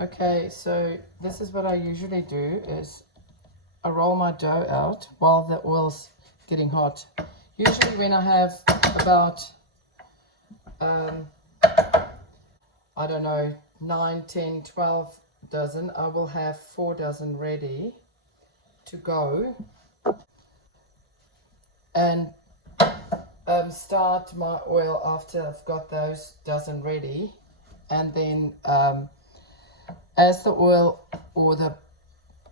Okay, so this is what I usually do is I roll my dough out while the oil's getting hot. Usually when I have about, I don't know, 9, 10, 12 dozen, I will have 4 dozen ready to go. And start my oil after I've got those dozen ready. And then as the oil or the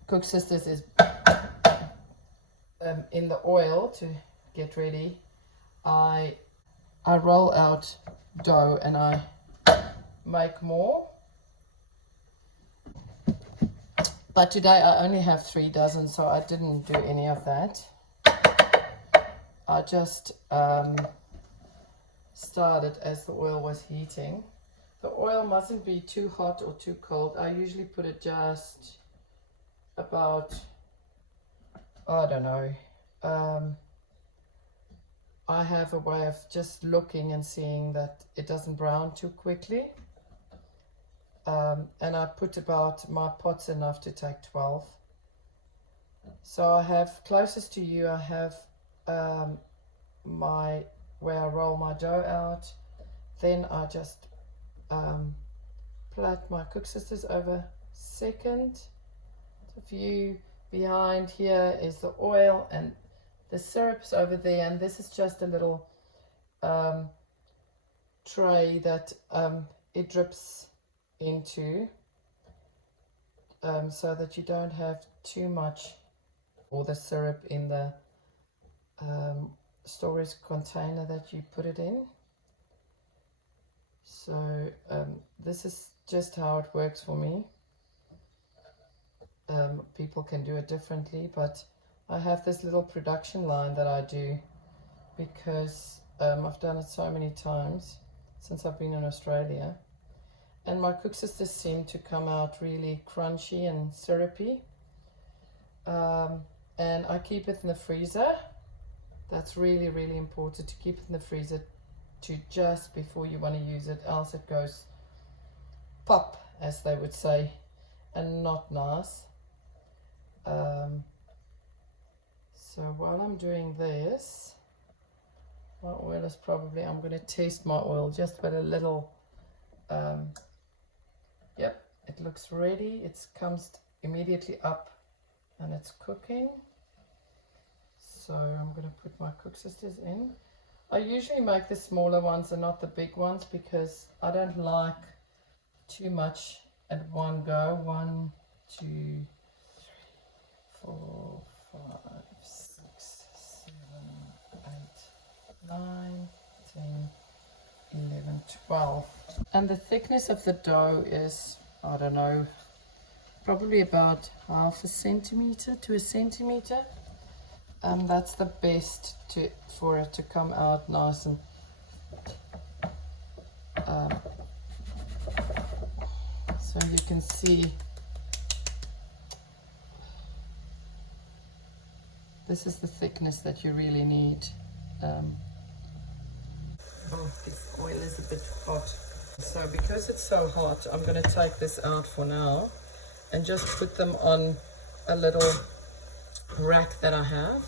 Koeksisters is in the oil to get ready, I roll out dough and I make more. But today I only have 3 dozen, so I didn't do any of that. I just started as the oil was heating. The oil mustn't be too hot or too cold. I usually put it just about, I don't know, I have a way of just looking and seeing that it doesn't brown too quickly. And I put about, my pot's enough to take 12. So I have, closest to you, I have where I roll my dough out. Then I just plait my Koeksisters over second. The view behind here is the oil and the syrup's over there, and this is just a little tray that it drips into so that you don't have too much or the syrup in the storage container that you put it in. So this is just how it works for me. People can do it differently, but I have this little production line that I do because I've done it so many times since I've been in Australia. And my Koeksisters seem to come out really crunchy and syrupy. And I keep it in the freezer. That's really, really important to keep it in the freezer to just before you want to use it, else it goes pop, as they would say, and not nice. So while I'm doing this, my oil is probably, I'm going to taste my oil just with a little, yep, it looks ready. It comes immediately up and it's cooking. So I'm going to put my Koeksisters in. I usually make the smaller ones and not the big ones because I don't like too much at one go. 1, 2, 3, 4, 5, 6, 7, 8, 9, 10, 11, 12. And the thickness of the dough is, I don't know, probably about 1/2 centimeter to 1 centimeter. And that's the best for it to come out nice and so you can see this is the thickness that you really need. Oh, this oil is a bit hot. So because it's so hot, I'm going to take this out for now and just put them on a little rack that I have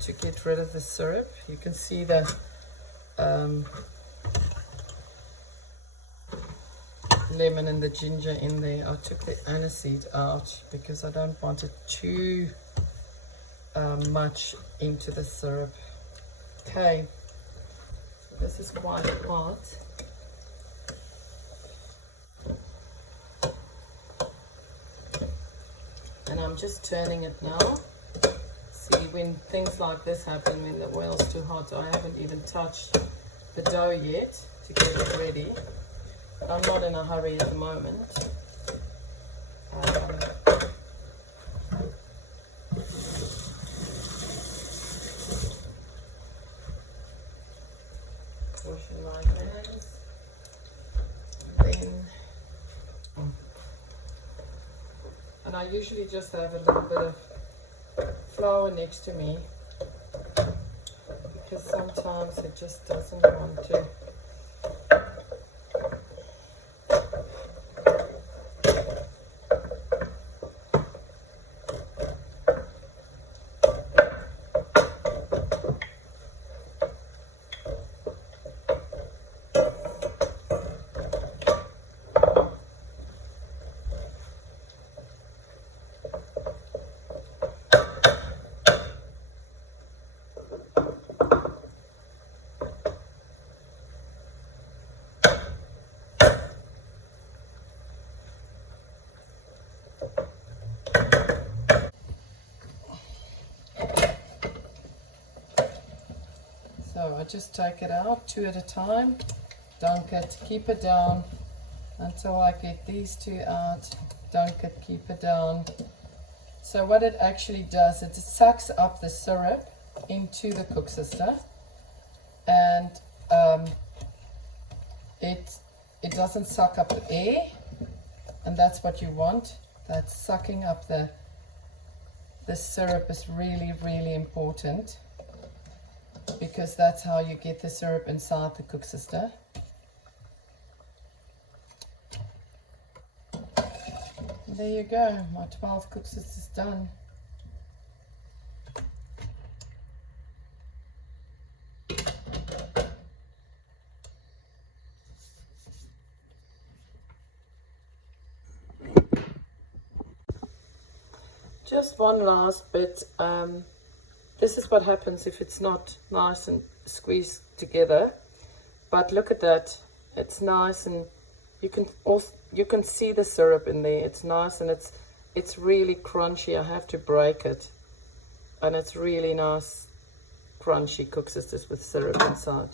to get rid of the syrup. You can see the lemon and the ginger in there. I took the aniseed out because I don't want it too much into the syrup. Okay, so this is quite hot. And I'm just turning it now. See, when things like this happen, when the oil's too hot, I haven't even touched the dough yet to get it ready. But I'm not in a hurry at the moment. Washing my hands. And I usually just have a little bit of flour next to me because sometimes it just doesn't want to I just take it out 2 at a time, dunk it, keep it down until I get these 2 out, dunk it, keep it down. So what it actually does, it sucks up the syrup into the Koeksister, and it doesn't suck up the air, and that's what you want. That's sucking up the syrup is really, really important, because that's how you get the syrup inside the Koeksister. There you go, my 12 Koeksisters done. Just one last bit. This is what happens if it's not nice and squeezed together. But look at that, it's nice, and you can see the syrup in there. It's nice, and it's really crunchy. I have to break it, and it's really nice crunchy Koeksisters with syrup inside.